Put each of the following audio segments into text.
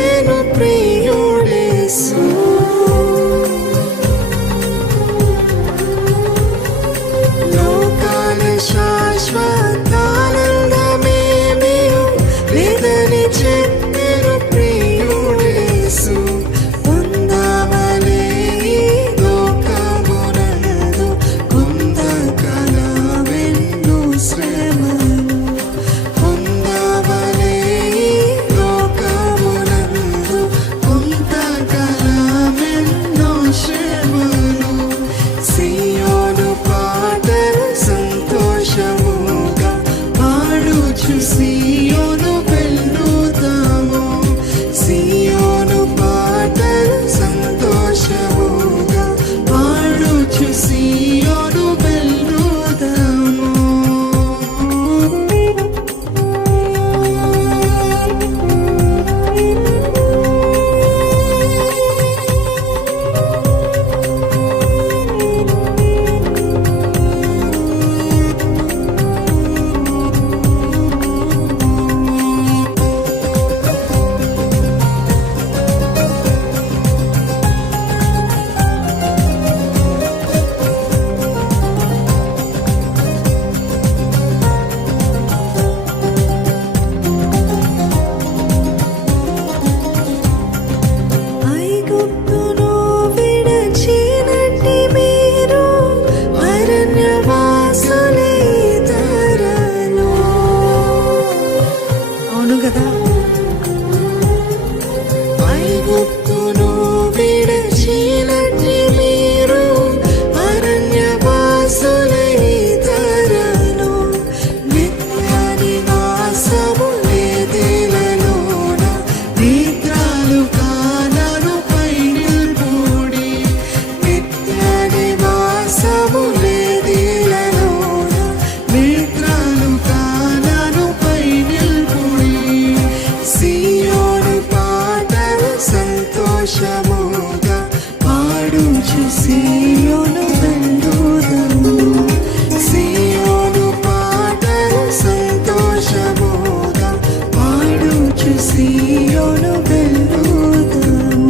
చెప్పెను ప్రియుడేసు. లోకాల శాశ్వతానందమేమియు లేదని చెప్పెను ప్రియుడేసు. పొందవలే ఈ లోకమునందు కొంతకాలమెన్నో శ్రమలు. పొందవలే ఈ లోకమునందు కొంతకాలమెన్నో శ్రమలు. సియోను పాటలు సంతోషముగా పాడుచు సియోను వెళ్ళుదాము. సియోను పాటలు సంతోషముగా పాడుచు సియోను వెళ్ళుదాము. ఐగుప్తును విడచినట్టి మీరు అరణ్యవాసులే ధరలో. అవును కదా. ఐగుప్తును విడచినట్టి మీరు అరణ్యవాసులే ధరలో. నిత్య నివాసము లేదిలలోన నిద్రలు కానను పైనిల్పుడి. నిత్య నివాసము లేదిలలోన నిద్రలు కానను పైనిల్పుడి. సియోను పాటలు సంతోషముగా పాడుచు సియోను వెళ్ళుదాము. సియోను పాటలు సంతోషముగా పాడుచు సియోను వెళ్ళుదాము.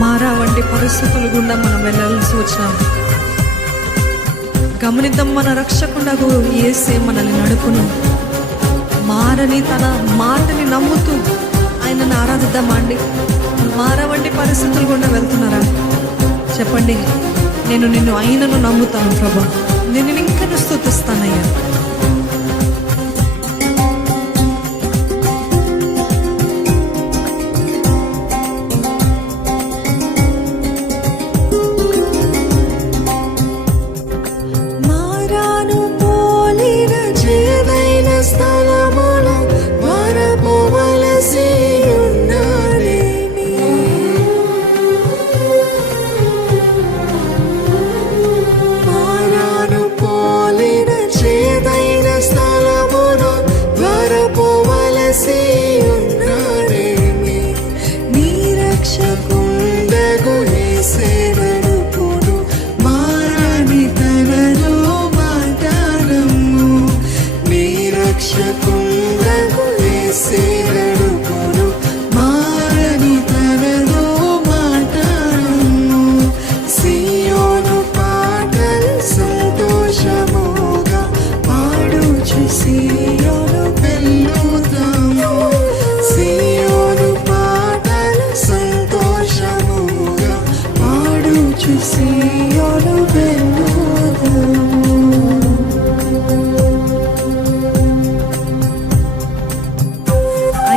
మారా వంటి పరిస్థితుల గుండా మనం వెళ్ళాల్సి వచ్చినాం. గమనిద్దాం, మన రక్షకుడగు యేసే మనల్ని నడుపును. మారని తన మాటని నమ్ముతూ ఆయనను ఆరాధిద్దామా అండి? మారా వంటి పరిస్థితుల గుండా వెళ్తున్నారా? చెప్పండి, నేను నిన్ను ఆయనను నమ్ముతాను ప్రభా, నేను ఇంకా స్తుతిస్తానయ్యా. మారాను పోలిన చేదైన స్థలమున మారపోవలసి ఉన్నానేమి. మారాను పోలిన చేదైన స్థలమున మారపోవలసి ఉన్నానేమి. నీ రక్షకుండగు యేసే నడుపును. మారని తనలో మాటాడము. నీ రక్షకుండగు యేసే నడుపును. మారని తనలో మాటాడము. సియోను పాటలు సంతోషముగా పాడుచు సియోను వెళ్ళుదాము. సియోను పాటలు సంతోషముగా పాడుచు సియోను వెళ్ళుదాము.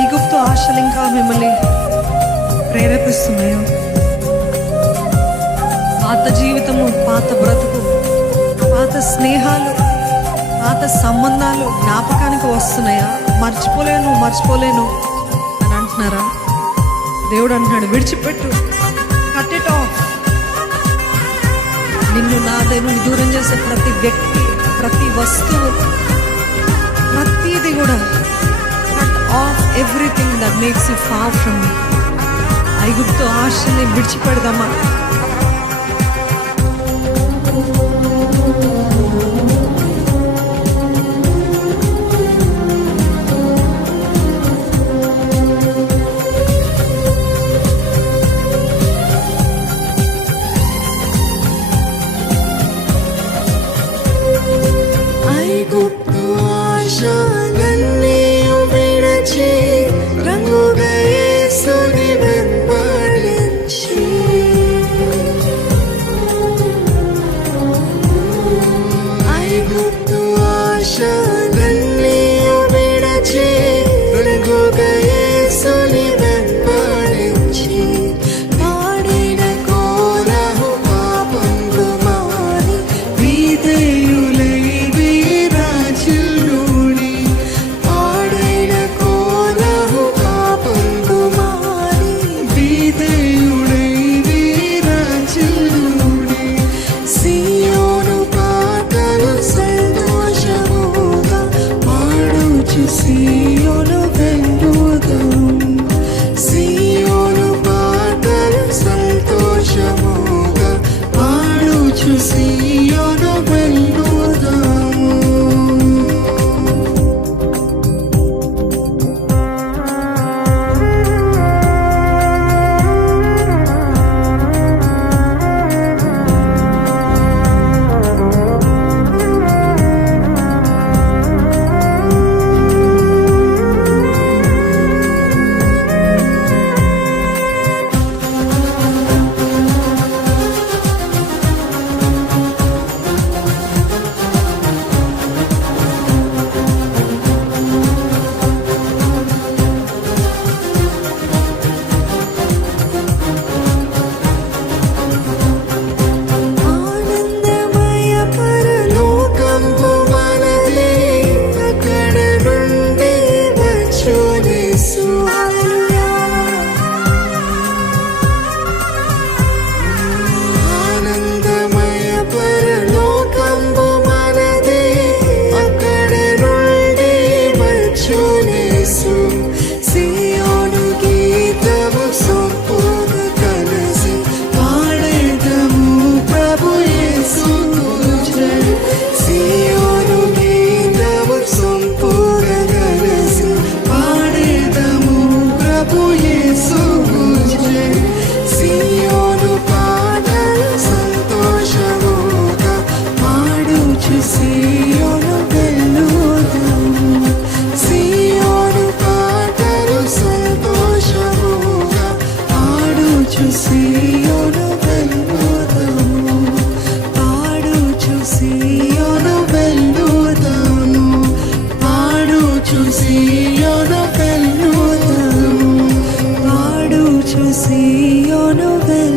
ఐగుప్తు ఆశలు ఇంకా మిమ్మల్ని ప్రేరేపిస్తున్నాయో? పాత జీవితము, పాత బ్రతుకు, పాత స్నేహాలు, పాత సంబంధాలు జ్ఞాపకానికి వస్తున్నాయా? మర్చిపోలేను మర్చిపోలేను అని అంటున్నారా? దేవుడు అంటున్నాడు, విడిచిపెట్టు, కట్ ఇట్ ఆఫ్. నిన్ను నా దేవుని దూరం చేసే ప్రతి వ్యక్తి, ప్రతి వస్తువు, ప్రతిది కూడా cut off everything that makes you far from me. ఐగుప్తు ఆశని విడిచిపెడదామా? ఐగుప్తు ఆశలన్నీ విడచి రంగుగా యేసుని వెంబడించి, ఐగుప్తు ఆశలన్నీ విడచి రంగుగా యేసుని వెంబడించి, పాడిన కోరహు పాపంబు మాని విధేయులై వీరాజులుని, పాడిన కోరహు పాపంబు మాని విధేయులై వీరాజులుని, సియోను పాటలు సంతోషముగా పాడుచు సియోను వెల్లుదాం, సియోను పాటలు సంతోషముగా పాడుచు సియోను వెల్లుదాము. ఆనందమయ పరలోకంబు మనది, అక్కడ నుండి వచ్చును యేసు. హల్లెలూయా. ఆనందమయ పరలోకంబు మనది, అక్కడ నుండి వచ్చును యేసు. సియోను గీతము సొంపున కలిసి పాడేదము ప్రభు యేసుకు జయ. సియోను గీతము సొంపున కలిసి పాడేదము ప్రభు యేసుకు జయ. సియోను పాటలు సంతోషముగా పాడుచు సియోను వెల్లుదాము, సియోను పాటలు సంతోషముగా పాడుచు సియోను వెల్లుదాము, పాడుచు సియోను వెల్లుదాము, పాడుచు సియోను వెల్లుదాము, పాడుచు సియోను వెల్లుదాము.